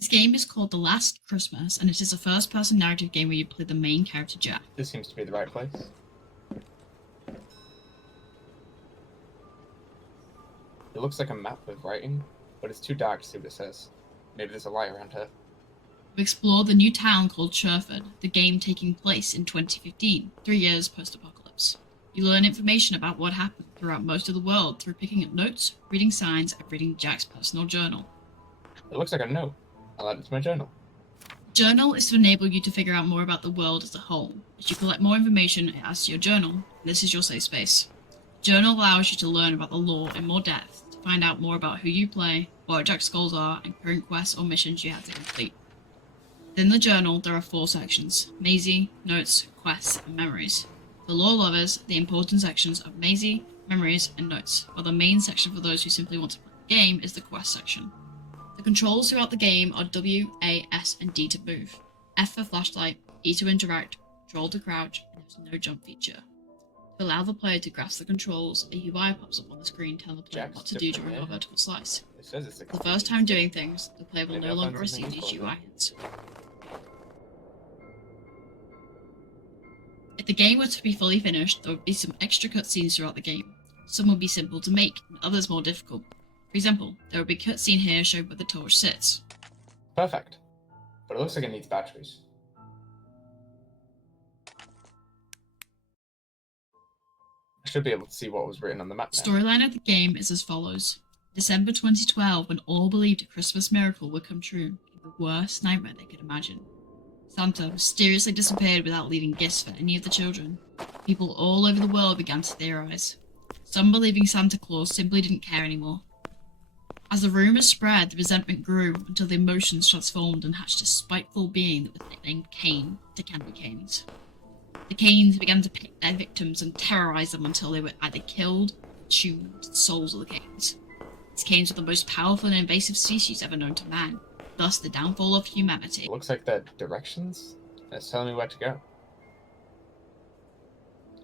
This game is called The Last Christmas, and it is a first-person narrative game where you play the main character Jack. This seems to be the right place. It looks like a map with writing, but it's too dark to see what it says. Maybe there's a light around here. You explore the new town called Sherford, the game taking place in 2015, 3 years post-apocalypse. You learn information about what happened throughout most of the world through picking up notes, reading signs, and reading Jack's personal journal. It looks like a note. I'll add it to my journal. Journal is to enable you to figure out more about the world as a whole. As you collect more information, it adds to your journal, and this is your safe space. Journal allows you to learn about the lore in more depth, to find out more about who you play, what Jack's goals are, and current quests or missions you have to complete. Within the journal, there are 4 sections: Maisie, Notes, Quests, and Memories. For lore lovers, the important sections are Maisie, Memories, and Notes, while the main section for those who simply want to play the game is the Quest section. The controls throughout the game are W, A, S, and D to move, F for flashlight, E to interact, Control to crouch, and there's no jump feature. To allow the player to grasp the controls, a UI pops up on the screen telling the player what to do during a vertical slice. It says it's For the first time doing things, the player will no longer receive these UI hints. If the game were to be fully finished, there would be some extra cutscenes throughout the game. Some would be simple to make, and others more difficult. For example, there would be a cutscene here showing where the torch sits. Perfect. But it looks like it needs batteries. I should be able to see what was written on the map The now. storyline of the game is as follows. December 2012, when all believed a Christmas miracle would come true, came the worst nightmare they could imagine. Santa mysteriously disappeared without leaving gifts for any of the children. People all over the world began to theorize, some believing Santa Claus simply didn't care anymore. As the rumors spread, the resentment grew until the emotions transformed and hatched a spiteful being that was nicknamed Cain to candy canes. The Canes began to pick their victims and terrorize them until they were either killed or consumed the souls of the Canes. These Canes were the most powerful and invasive species ever known to man, thus the downfall of humanity. It looks like the directions, and it's telling me where to go.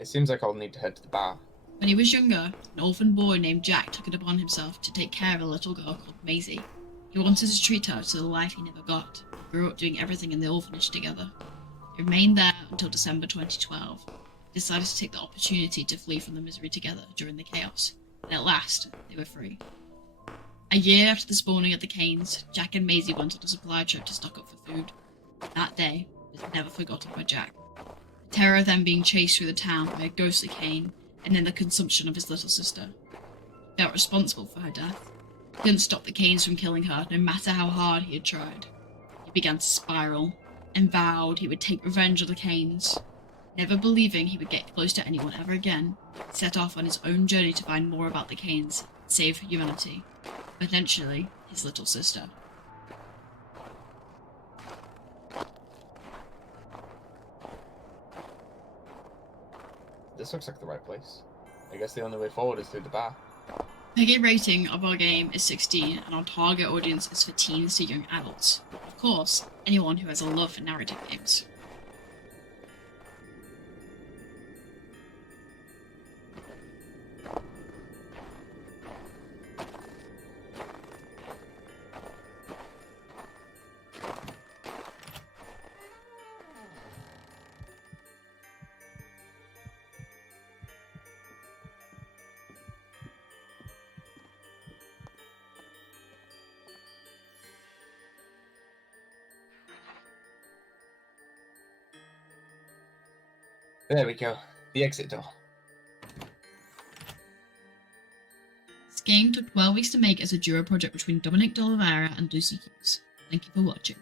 It seems like I'll need to head to the bar. When he was younger, an orphan boy named Jack took it upon himself to take care of a little girl called Maisie. He wanted to treat her to the life he never got, and grew up doing everything in the orphanage together. They remained there until December 2012. They decided to take the opportunity to flee from the misery together during the chaos, and at last, they were free. A year after the spawning of the Canes, Jack and Maisie went on a supply trip to stock up for food. That day was never forgotten by Jack. The terror of them being chased through the town by a ghostly Cane, and then the consumption of his little sister. He felt responsible for her death. He couldn't stop the Canes from killing her, no matter how hard he had tried. He began to spiral, and vowed he would take revenge on the Canes. Never believing he would get close to anyone ever again, he set off on his own journey to find more about the Canes, and save humanity, potentially his little sister. This looks like the right place. I guess the only way forward is through the bar. PEGI rating of our game is 16, and our target audience is for teens to young adults. Of course, anyone who has a love for narrative games. There we go. The exit door. This game took 12 weeks to make as a duo project between Dominique and Lucy Hughes. Thank you for watching.